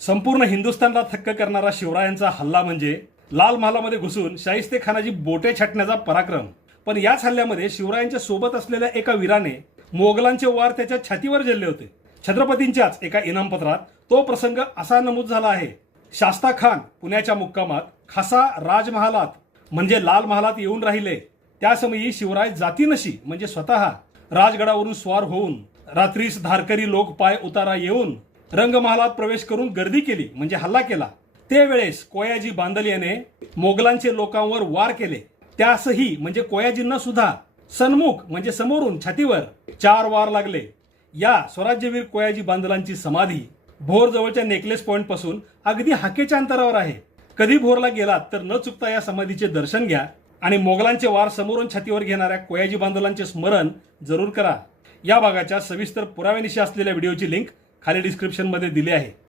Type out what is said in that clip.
संपूर्ण हिंदुस्थानला थक्क करणारा शिवरायांचा हल्ला म्हणजे लाल महालामध्ये घुसून शाहिस्ते खानाची बोटे छाटण्याचा पराक्रम. पण याच हल्ल्यामध्ये शिवरायांच्या सोबत असलेल्या एका वीराने मोगलांचे वार त्याच्या छातीवर झेलले होते. छत्रपतींच्याच एका इनामपत्रात तो प्रसंग असा नमूद झाला आहे. शास्ता खान पुण्याच्या मुक्कामात खासा राजमहालात म्हणजे लाल महालात येऊन राहिले. त्यासमयी शिवराय जातीनशी म्हणजे स्वतः राजगडावरून स्वार होऊन रात्रीस धारकरी लोक पाय उतारा येऊन रंगमहालात प्रवेश करून गर्दी केली म्हणजे हल्ला केला. ते वेळेस कोयाजी बांदल याने मोगलांचे लोकांवर वार केले. त्यासही म्हणजे कोयाजींना सुद्धा सन्मुख म्हणजे समोरून छातीवर चार वार लागले. या स्वराज्यवीर कोयाजी बांदलांची समाधी भोर जवळच्या नेकलेस पॉइंटपासून अगदी हाकेच्या अंतरावर आहे. कधी भोरला गेलात तर न चुकता या समाधीचे दर्शन घ्या आणि मोगलांचे वार समोरून छातीवर घेणाऱ्या कोयाजी बांदलांचे स्मरण जरूर करा. या भागाच्या सविस्तर पुराव्यानिशी असलेल्या व्हिडिओची लिंक खाली डिस्क्रिप्शनमध्ये दिले आहे.